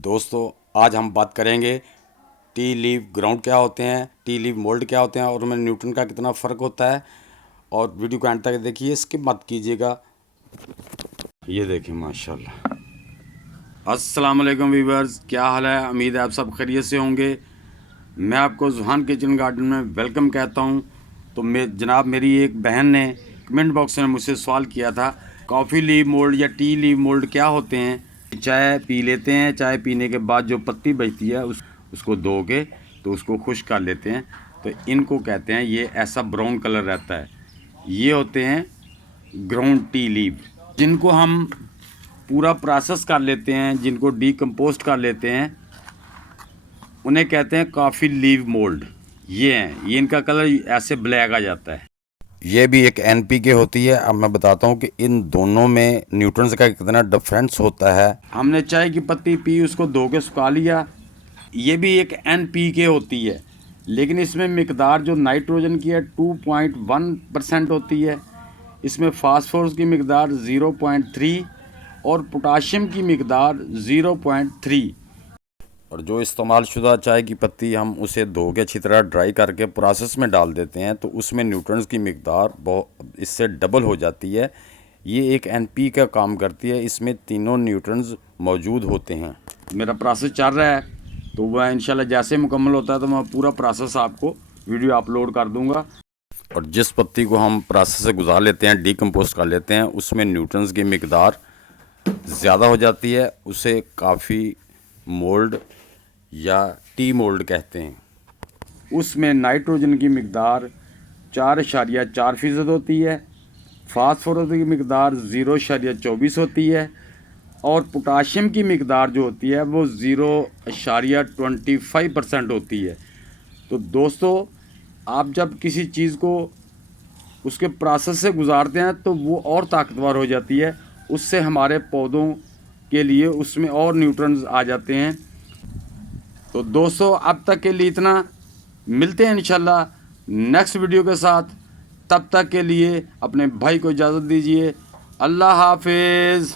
दोस्तों आज हम बात करेंगे टी लीव ग्राउंड क्या होते हैं, टी लीव मोल्ड क्या होते हैं और उनमें न्यूटन का कितना फ़र्क होता है। और वीडियो को अंत तक देखिए, स्किप मत कीजिएगा। ये देखिए माशाल्लाह। अस्सलाम वालेकुम व्यूअर्स, क्या हाल है? उम्मीद है आप सब खैरियत से होंगे। मैं आपको जुहान किचन गार्डन में वेलकम कहता हूँ। तो जनाब मेरी एक बहन ने कमेंट बॉक्स में मुझसे सवाल किया था, कॉफ़ी लीव मोल्ड या टी लीव मोल्ड क्या होते हैं। चाय पी लेते हैं, चाय पीने के बाद जो पत्ती बचती है उसको धो के तो उसको खुश्क कर लेते हैं, तो इनको कहते हैं, ये ऐसा ब्राउन कलर रहता है, ये होते हैं ग्राउंड टी लीव। जिनको हम पूरा प्रोसेस कर लेते हैं, जिनको डीकम्पोस्ट कर लेते हैं, उन्हें कहते हैं कॉफ़ी लीव मोल्ड। ये हैं, ये इनका कलर ऐसे ब्लैक आ जाता है। ये भी एक एनपीके होती है। अब मैं बताता हूँ कि इन दोनों में न्यूट्रॉन्स का कितना डिफरेंस होता है। हमने चाय की पत्ती पी, उसको धो के सुखा लिया, ये भी एक एनपीके होती है, लेकिन इसमें मिकदार जो नाइट्रोजन की है 2.1% होती है। इसमें फास्फोरस की मिकदार 0.3 और पोटाशियम की मिकदार 0.3। और जो इस्तेमाल शुदा चाय की पत्ती हम उसे धो के अच्छी तरह ड्राई करके प्रोसेस में डाल देते हैं, तो उसमें न्यूट्रॉन्स की मिकदार बहुत इससे डबल हो जाती है। ये एक एनपी का काम करती है, इसमें तीनों न्यूट्रॉन्स मौजूद होते हैं। मेरा प्रोसेस चल रहा है, तो वह इंशाल्लाह जैसे मुकम्मल होता है तो मैं पूरा प्रोसेस आपको वीडियो अपलोड कर दूंगा। और जिस पत्ती को हम प्रोसेस से गुजार लेते हैं, डीकम्पोस्ट कर लेते हैं, उसमें न्यूट्रॉन्स की मिकदार ज़्यादा हो जाती है, उसे काफ़ी मोल्ड या टी मोल्ड कहते हैं। उसमें नाइट्रोजन की मिकदार 4.4% होती है, फास्फोरस की मिकदार 0.24 होती है और पोटाशियम की मिकदार जो होती है वो 0.25% होती है। तो दोस्तों, आप जब किसी चीज़ को उसके प्रोसेस से गुजारते हैं तो वो और ताकतवर हो जाती है, उससे हमारे पौधों के लिए उसमें और न्यूट्रॉन्स आ जाते हैं। तो दोस्तों अब तक के लिए इतना, मिलते हैं इंशाल्लाह नेक्स्ट वीडियो के साथ। तब तक के लिए अपने भाई को इजाज़त दीजिए। अल्लाह हाफिज़।